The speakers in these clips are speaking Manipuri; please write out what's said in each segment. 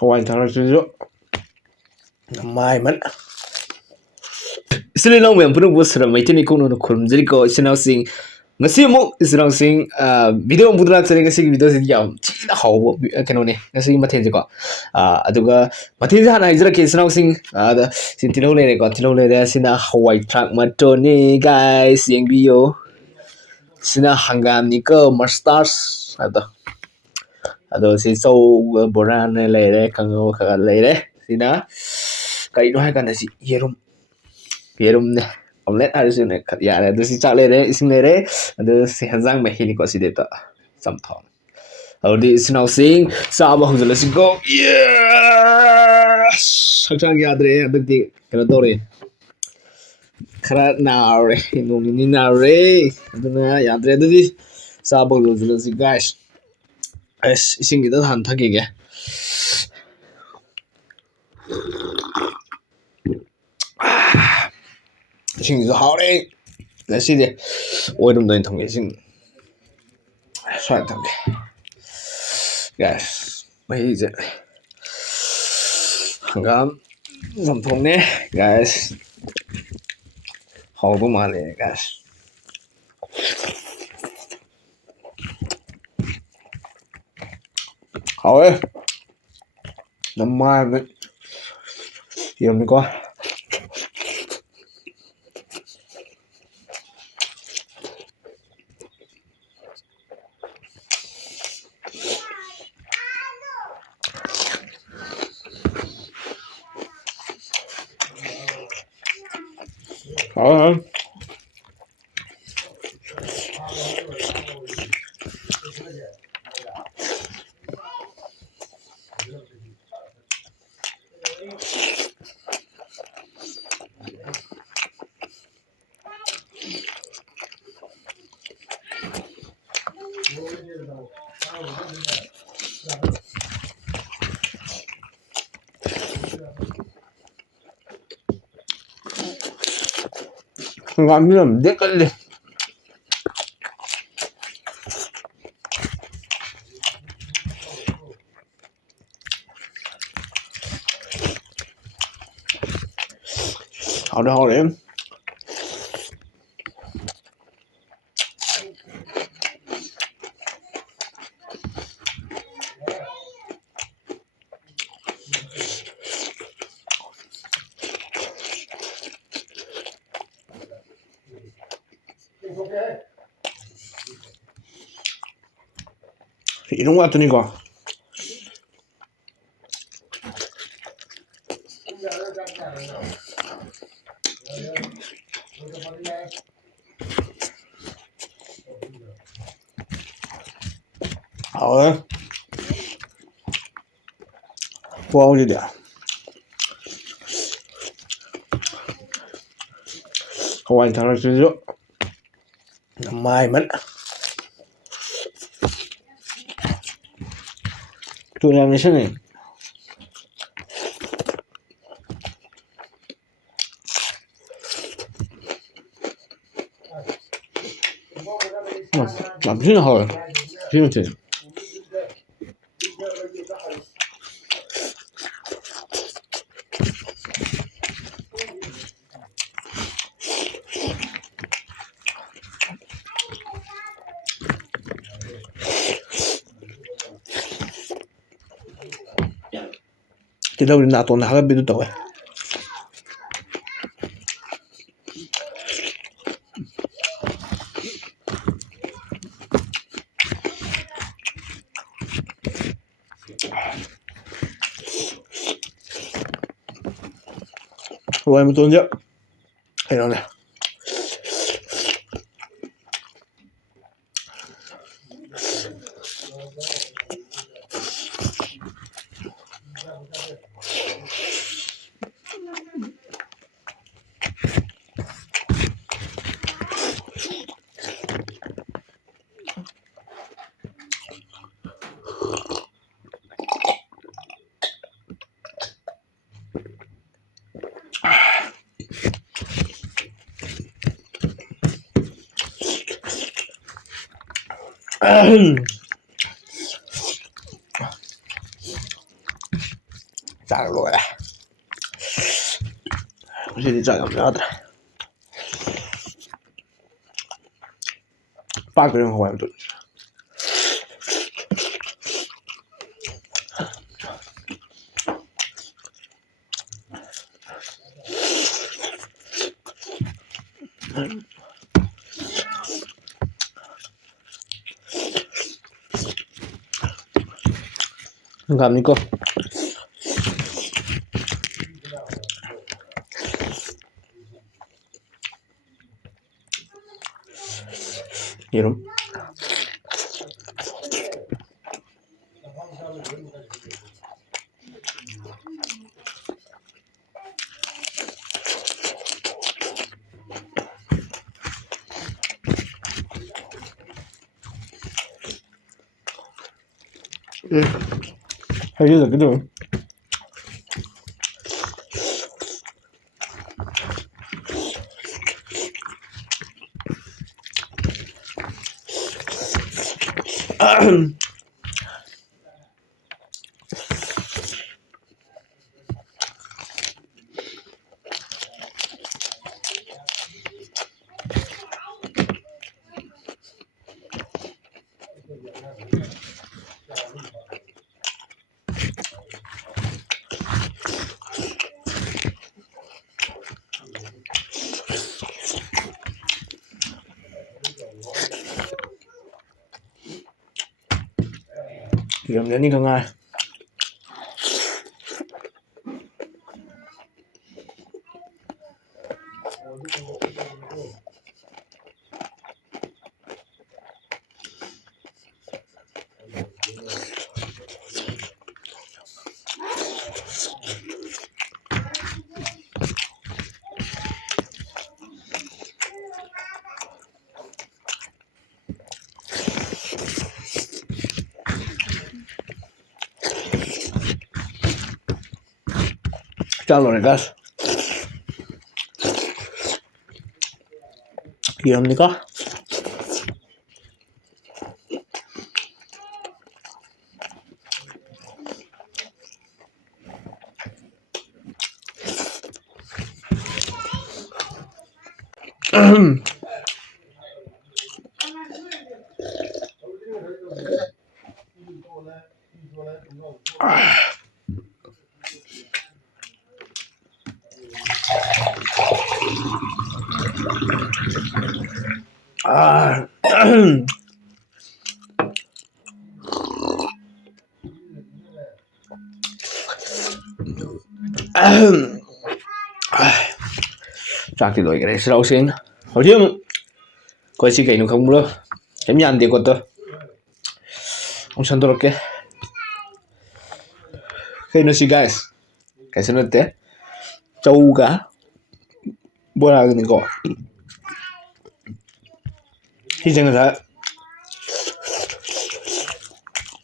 hawai tharaksuju mai man isli long mem punu busra maitini kono no khurumjiri ko isinawsing ngasi mo isinawsing video budrak chari ngasi video si yam china hawo keno ne ngasi mathen je ko aduga mathen ja na ijra ke isinawsing da sin tilo le ko tilo le sina hawai thrak matoni guys yengbiyo sina hangam ni ko masters ado si so boran le re kango kha le re sina kai no ha kan si yerum ne omelette 하르시 ne ya re si chak le re isim le re ado si hanjang me hini ko si de ta sam thong di is now saying sa ba hong let's go yes sakang ya dre ado di kana do re khara na re ngom ni na re ado na ya dre ado di sa ba hong let's guys es ising gi da han thagi ge ising gi hao re let's see de oi dum doin thong ge ising sai thong ge guys bây giờ hangam làm thong nè guys hầu có mà nè guys hầu ấy năm mai mới tìm đi coi hầu ngon lắm biết cái gì hầu đấy 이런 거 같으니까 đấy wow gì đấy hawai tharaksuju mai man tu làm cái này làm thế nào rồi thế nào thế thì đâu đến nào tuần nào bên tôi rồi em tuần chứ hay đó này ꯆꯥꯛ ꯂꯣꯏꯔꯦ ꯉꯁꯤꯗꯤ ꯆꯥꯛ ꯌꯥꯝ ꯌꯥꯗ꯭ꯔꯦ ꯄꯥꯛꯇꯣꯏꯅꯣ ꯍꯋꯥꯏ ꯑꯝꯇ 감니까 이름 해주다 그죠 이러면이 강할 잘라내가 이럽니까? 아, ꯆꯥꯛꯇꯤ ꯂꯣꯏꯈꯔꯦ ꯆꯤꯔꯥꯎꯁꯦꯡꯅ ꯍꯧꯖꯤꯛ ꯑꯃꯨꯛ ꯑꯩꯈꯣꯏ ꯁꯤ ꯀꯩꯅꯣ ꯈꯪꯕ꯭ꯔꯣ ꯀꯩꯝ ꯌꯥꯝꯗꯦ ꯈꯣꯠꯇꯣ ꯑꯃꯨꯛ ꯁꯟꯗꯣꯔꯛꯀꯦ ꯀꯩꯅꯣ ꯁꯤ ꯒꯥꯏꯁ ꯀꯩꯁꯨ ꯅꯠꯇꯦ ꯆꯧꯒ ꯕꯣꯔꯥꯒꯅꯤꯀꯣ ꯁꯤꯁꯦ ꯉꯁꯥꯏ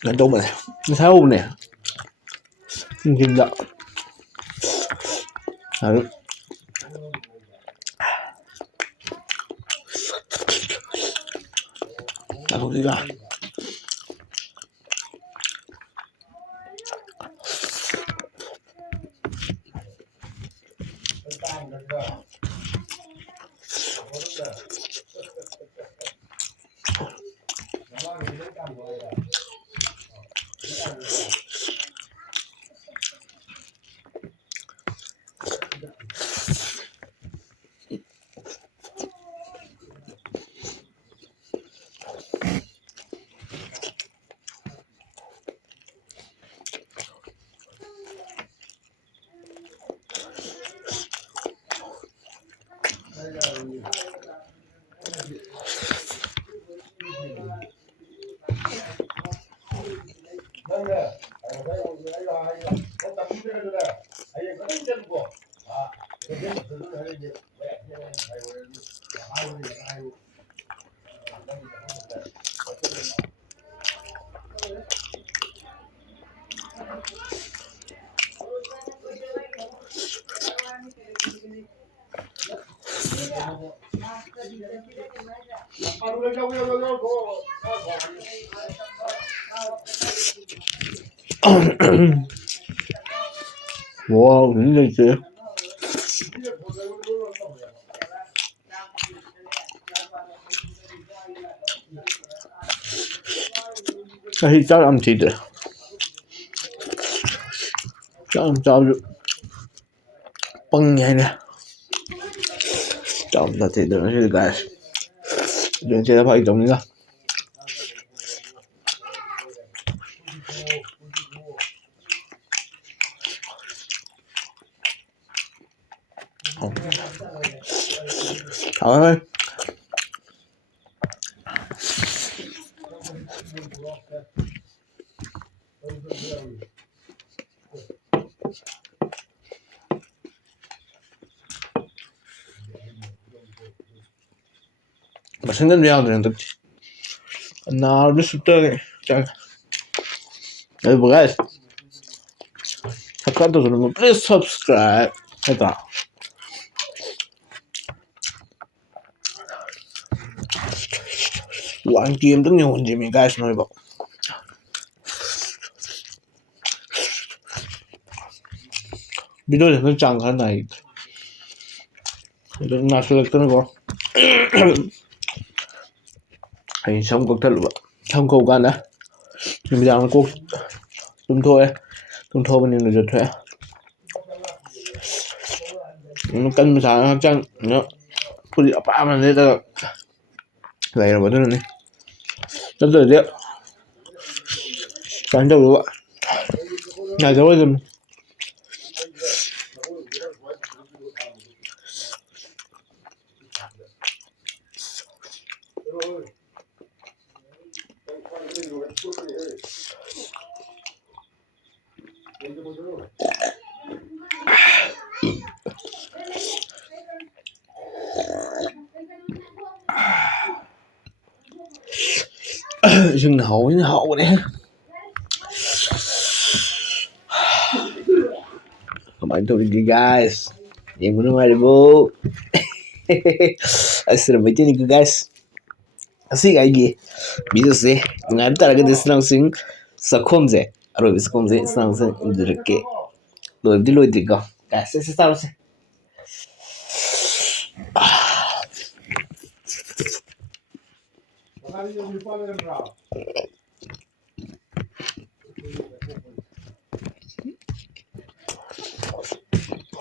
ꯀꯩꯅꯣ ꯇꯧꯕꯅꯦ ꯉꯁꯥꯏ ꯍꯧꯕꯅꯦ ꯅꯨꯡꯊꯤꯟꯗ ꯑꯗꯨ ꯆꯥꯊꯣꯛꯁꯤꯒ 와, 진짜 있지. 사실 짤 지들. 짤 뻥이 아니라. 짤 지들. 사실 guys. 이제 제가 봐이 정리가. 아, 맛있는 양들은 덕지. 나를 숫자게 짤. 여러분 guys. subscribe to the please subscribe. 했다. Quán kim rất nhiều hình gì mình guys nói bảo. Video này nó chẳng cái này. Đừng nào select nó có. Hay xong có thật luôn. Không cầu gan đã. Nhưng bây giờ nó cô tum thôi. Tum thôi bên này là giật thôi. Nó cân mà sáng chẳng nó. Cô đi áp mà đây là này là vấn đề này. Rất là dễ. Chẳng đâu đúng ạ. Này dấu rồi. Dừng hậu đấy. Kemarin tuh di guys, yang belum ada bu, serem aja nih guys. Asik aja, bisa sih. Ngantar aja langsung sekomze, aduh sekomze langsung direke, lo di kok. Guys, saya tahu sih.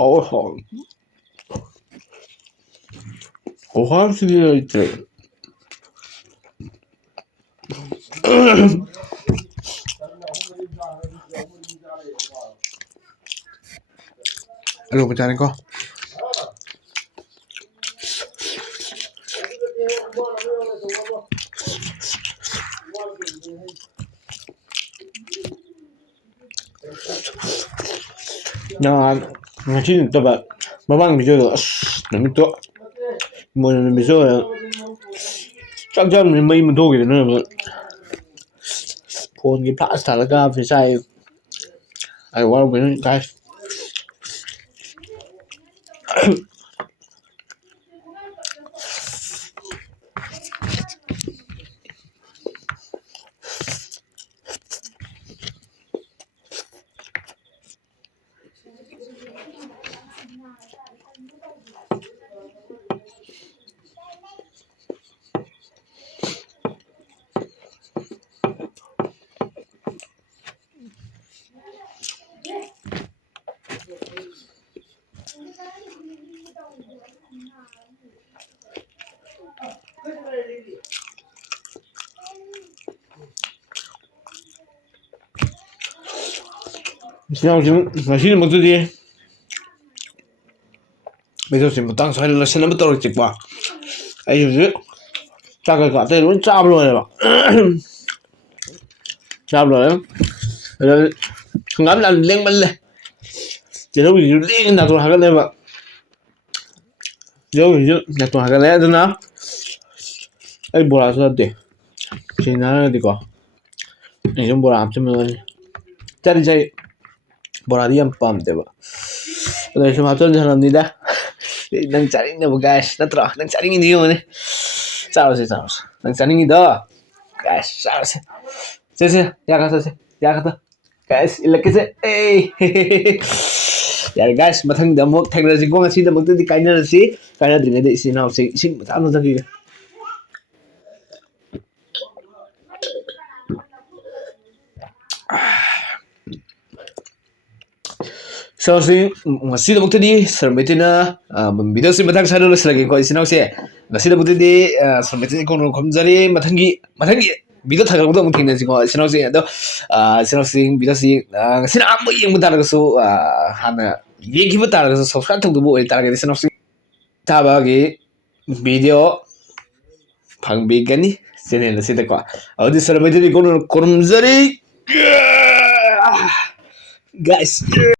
Hảo. 고함스러워 있지. 이거 보자는 거. 야, 진짜 봐. 마방 미줘도 너무 또 뭐 미줘야 짱짱 mấy mình thôi nữa mà phone cái plastic là ga phải sai ai qua bên cái 지금 맛있는 먹들이 bây giờ chỉ một tăng xoay là sẽ nắm bắt đầu chụp vào ấy rồi cha cái cả tên luôn cha luôn này bạn cha rồi rồi ngắm là lên bên lên chỉ đâu bị lên là tôi hai cái này bạn đâu bị là tôi hai cái này đó nào ấy bùa là sao thế chỉ nói đi qua này trong bùa làm cho mình chơi chơi bùa đi ăn pam thế bạn rồi chúng ta chơi làm gì đó đang cari nih guys, đang cari ini mana? Salah sih. Đang cari ini dah, guys. Salah sih. Ya kata, guys. Ilah kisah, ꯌꯥꯔꯦ ꯒꯥꯏꯁ ꯃꯊꯪꯗ ꯑꯃꯨꯛ ꯊꯦꯡꯅꯔꯁꯤꯀꯣ ꯉꯁꯤꯗꯃꯛꯇꯗꯤ ꯀꯥꯏꯅꯔꯁꯤ ꯀꯥꯏꯅꯗ꯭ꯔꯤꯉꯩꯗ ꯏꯆꯤꯟ ꯏꯅꯥꯎꯁꯤꯡ ꯏꯁꯤꯡ ꯃꯆꯥ ꯑꯃ ꯊꯛꯈꯤꯒꯦ ꯁꯔꯁꯤ ꯉꯁꯤꯗꯃꯛꯇꯗꯤ ꯁꯔ ꯃꯩꯇꯩꯅ ꯚꯤꯗꯤꯑꯣꯁꯤ ꯃꯊꯪ ꯁ꯭ꯋꯥꯏꯗ ꯂꯣꯏꯁꯤꯜꯂꯒꯦꯀꯣ ꯏꯆꯤꯟ ꯏꯅꯥꯎꯁꯦ ꯉꯁꯤꯗꯃꯛꯇꯗꯤ ꯁꯔ ꯃꯩꯇꯩꯅ ꯏꯀꯣꯟ ꯈꯨꯝꯖꯔꯤ ꯃꯊꯪꯒꯤ ꯚꯤꯗꯤꯑꯣ ꯊꯥꯒꯠꯂꯛꯄꯗ ꯑꯃꯨꯛ ꯊꯦꯡꯅꯁꯤꯀꯣ ꯏꯆꯤꯟ ꯏꯅꯥꯎꯁꯦ ꯑꯗꯣ ꯏꯆꯤꯟ ꯏꯅꯥꯎꯁꯤꯡ ꯚꯤꯗꯤꯑꯣꯁꯤ ꯉꯁꯤꯅ ꯑꯍꯥꯟꯕ ꯌꯦꯡꯕ ꯇꯥꯔꯒꯁꯨ ꯍꯥꯟꯅ ꯌꯦꯡꯈꯤꯕ ꯇꯥꯔꯒꯁꯨ ꯁꯕꯁꯀ꯭ꯔꯥꯏꯕ ꯇꯧꯗꯕ ꯑꯣꯏꯇꯥꯔꯒꯗꯤ ꯏꯆꯤꯟ ꯏꯅꯥꯎꯁꯤꯡ ꯊꯥꯕꯒꯤ ꯚꯤꯗꯤꯑꯣ ꯐꯪꯕꯤꯒꯅꯤ ꯆꯦꯅꯦꯜ ꯑꯁꯤꯗꯀꯣ ꯑꯗꯨꯗꯤ ꯁꯔ ꯃꯩꯇꯩꯅ ꯏꯀꯣꯟ ꯈꯨꯔꯨꯝꯖꯔꯤ ꯒꯥꯏꯁ